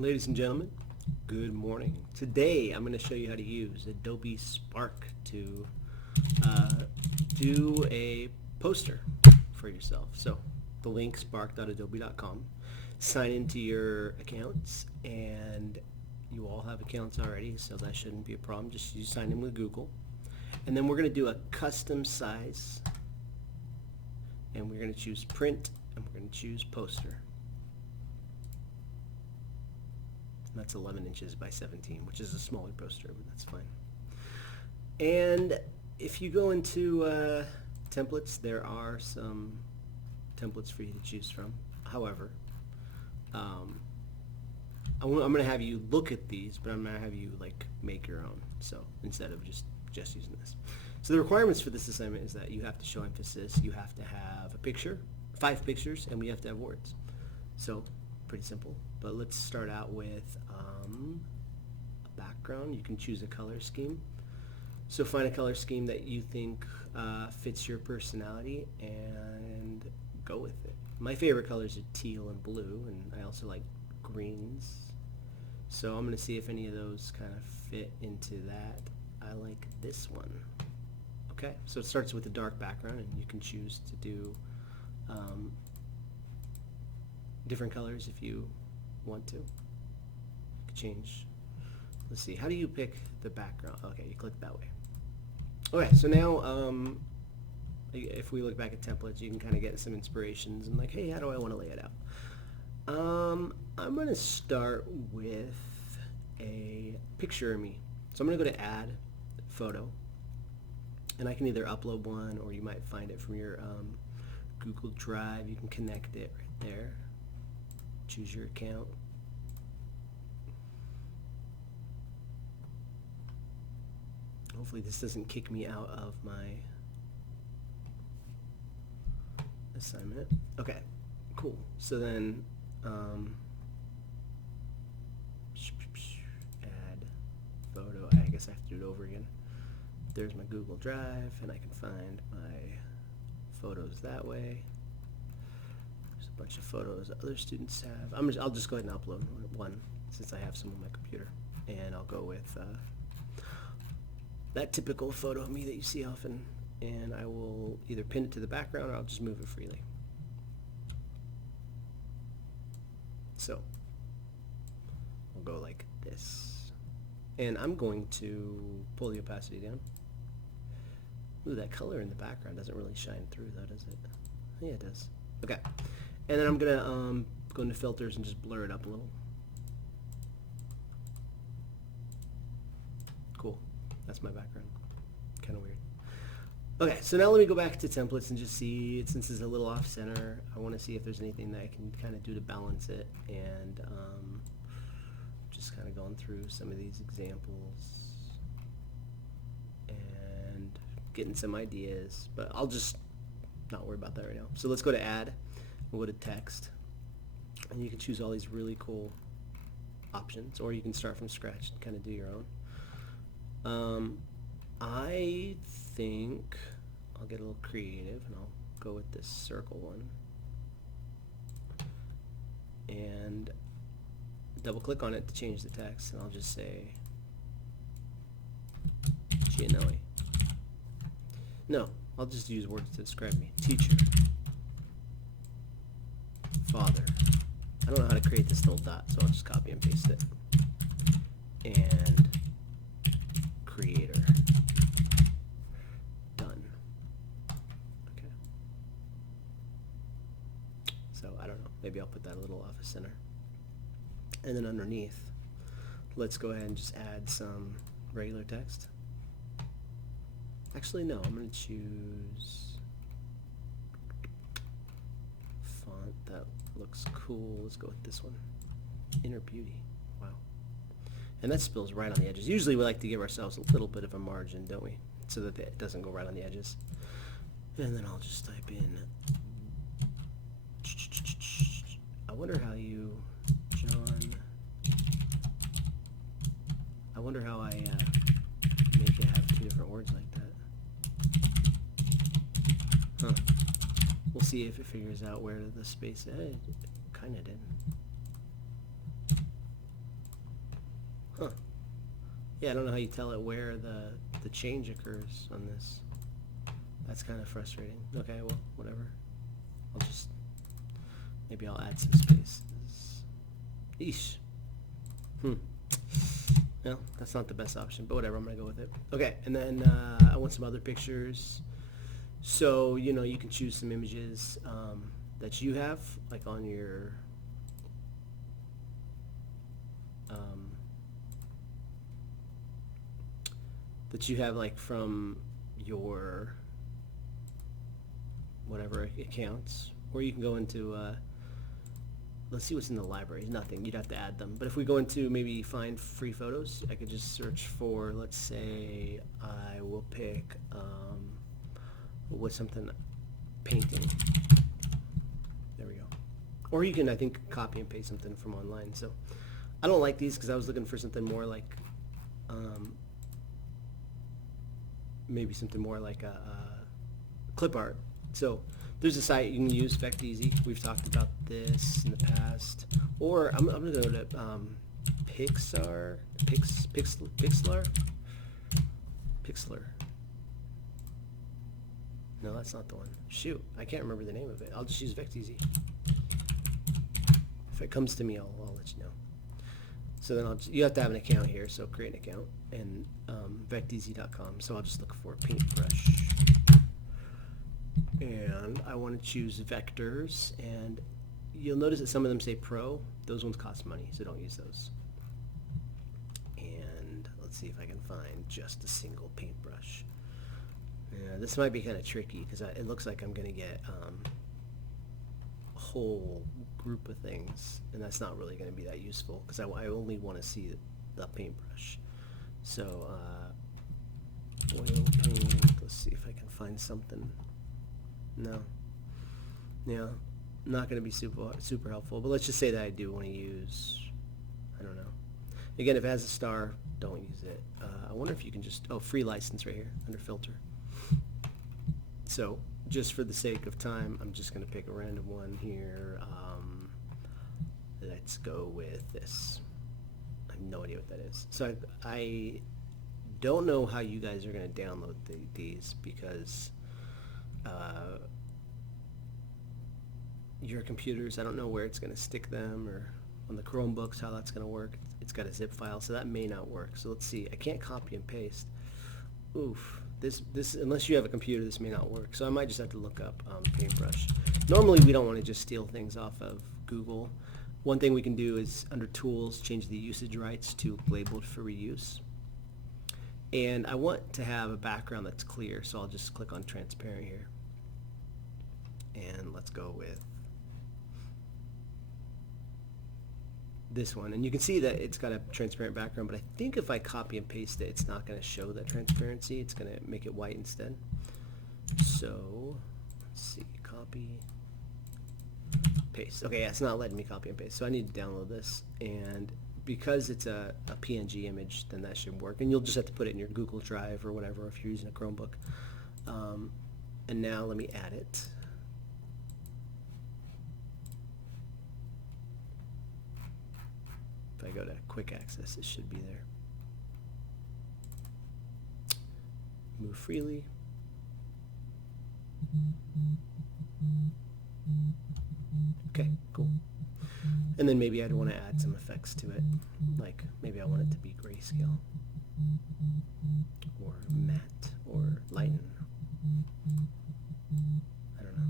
Ladies and gentlemen, good morning. Today I'm going to show you how to use Adobe Spark to do a poster for yourself. So the link spark.adobe.com. Sign into your accounts, and you all have accounts already, so that shouldn't be a problem. Just you sign in with Google. And then we're going to do a custom size, and we're going to choose print, and we're going to choose poster. That's 11 inches by 17, which is a smaller poster, but that's fine. And if you go into templates, there are some templates for you to choose from. However, I'm going to have you look at these, but I'm going to have you make your own. So instead of just using this. So the requirements for this assignment is that you have to show emphasis, you have to have a picture, 5 pictures, and we have to have words. So pretty simple. But let's start out with a background. You can choose a color scheme. So find a color scheme that you think fits your personality and go with it. My favorite colors are teal and blue, and I also like greens. So I'm going to see if any of those kind of fit into that. I like this one. Okay, so it starts with a dark background, and you can choose to do different colors if you want to. You can change. Let's see, how do you pick the background? Okay, you click that way. Okay, so now if we look back at templates, you can kind of get some inspirations and hey, how do I want to lay it out? I'm going to start with a picture of me. So I'm going to go to Add, Photo, and I can either upload one, or you might find it from your Google Drive. You can connect it right there. Choose your account. Hopefully this doesn't kick me out of my assignment. Okay, cool. So then add photo. I guess I have to do it over again. There's my Google Drive, and I can find my photos that way. There's a bunch of photos other students have. I'll just go ahead and upload one since I have some on my computer, and I'll go with that typical photo of me that you see often, and I will either pin it to the background or I'll just move it freely. So I'll go like this, and I'm going to pull the opacity down. Ooh, that color in the background doesn't really shine through though, does it? Yeah, it does. Okay, and then I'm gonna go into filters and just blur it up a little. Cool. That's my background. Kind of weird. Okay, so now let me go back to templates and just see, since it's a little off center, I want to see if there's anything that I can kind of do to balance it, and just kind of going through some of these examples and getting some ideas, but I'll just not worry about that right now. So let's go to Add, we'll go to Text, and you can choose all these really cool options, or you can start from scratch and kind of do your own. I think I'll get a little creative, and I'll go with this circle one, and double click on it to change the text, and I'll just say Gianelli. No, I'll just use words to describe me. Teacher, father. I don't know how to create this little dot, so I'll just copy and paste it. And creator. Done. Okay. So I don't know, maybe I'll put that a little off of center. And then underneath, let's go ahead and just add some regular text. Actually, no, I'm going to choose font that looks cool. Let's go with this one. Inner Beauty. Wow. And that spills right on the edges. Usually we like to give ourselves a little bit of a margin, don't we? So that it doesn't go right on the edges. And then I'll just type in, I wonder how you, John, I wonder how I make it have 2 different words like that. Huh. We'll see if it figures out where the space is. It kind of did. Yeah, I don't know how you tell it where the change occurs on this. That's kind of frustrating. Okay, well, whatever. I'll just, maybe I'll add some spaces. Eesh. No, that's not the best option, but whatever, I'm gonna go with it. Okay, and then I want some other pictures. So, you know, you can choose some images that you have, like on your that you have like from your whatever accounts, or you can go into let's see what's in the library. Nothing, you'd have to add them. But if we go into maybe find free photos, I could just search for, let's say I will pick what's something, painting. There we go. Or you can, I think, copy and paste something from online. So I don't like these because I was looking for something more like maybe something more like a clip art. So there's a site you can use, Vecteezy. We've talked about this in the past. Or I'm going to go to Pixlr. No, that's not the one. Shoot, I can't remember the name of it. I'll just use Vecteezy. If it comes to me, I'll let you know. So then you have to have an account here, so create an account, and vecteezy.com. So I'll just look for paintbrush. And I want to choose vectors, and you'll notice that some of them say pro. Those ones cost money, so don't use those. And let's see if I can find just a single paintbrush. Yeah, this might be kind of tricky because it looks like I'm going to get a whole group of things, and that's not really going to be that useful because I only want to see the paintbrush. So oil paint, let's see if I can find something. No. Yeah, not going to be super helpful, but let's just say that I do want to use, I don't know. Again, if it has a star, don't use it. I wonder if you can just, free license right here under filter. So just for the sake of time, I'm just going to pick a random one here. Let's go with this. I have no idea what that is. So I don't know how you guys are going to download these because your computers, I don't know where it's going to stick them, or on the Chromebooks how that's going to work. It's got a zip file, so that may not work. So let's see. I can't copy and paste. Oof. This unless you have a computer, this may not work. So I might just have to look up paintbrush. Normally we don't want to just steal things off of Google. One thing we can do is under tools, change the usage rights to labeled for reuse. And I want to have a background that's clear, so I'll just click on transparent here. And let's go with this one, and you can see that it's got a transparent background, but I think if I copy and paste it, it's not going to show that transparency. It's going to make it white instead. So let's see, copy, paste. Okay, yeah, it's not letting me copy and paste, so I need to download this, and because it's a PNG image, then that should work, and you'll just have to put it in your Google Drive or whatever if you're using a Chromebook. And now let me add it. If I go to quick access, it should be there. Move freely. Okay, cool. And then maybe I'd want to add some effects to it. Like maybe I want it to be grayscale, or matte, or lighten. I don't know.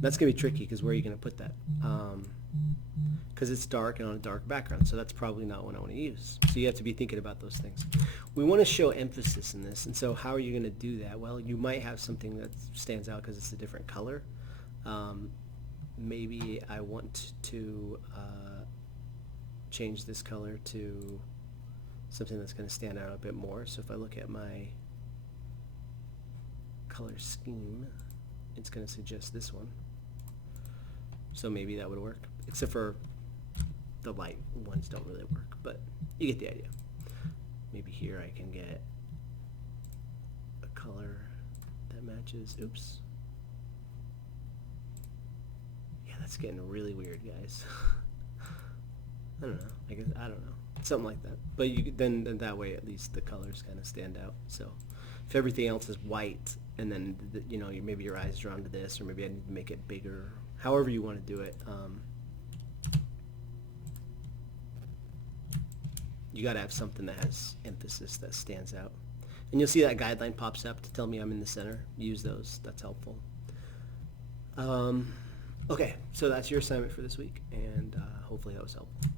That's going to be tricky because where are you going to put that? Because it's dark and on a dark background, so that's probably not what I want to use. So you have to be thinking about those things. We want to show emphasis in this, and so how are you going to do that? Well, you might have something that stands out because it's a different color. Maybe I want to change this color to something that's going to stand out a bit more. So if I look at my color scheme, it's going to suggest this one. So maybe that would work, except for the light ones don't really work, but you get the idea. Maybe here I can get a color that matches. Oops. Yeah, that's getting really weird, guys. I don't know. I don't know. something like that. But then that way at least the colors kind of stand out. So if everything else is white, and then maybe your eyes drawn to this, or maybe I need to make it bigger, however you want to do it. You got to have something that has emphasis, that stands out. And you'll see that guideline pops up to tell me I'm in the center. Use those. That's helpful. Okay, so that's your assignment for this week, and hopefully that was helpful.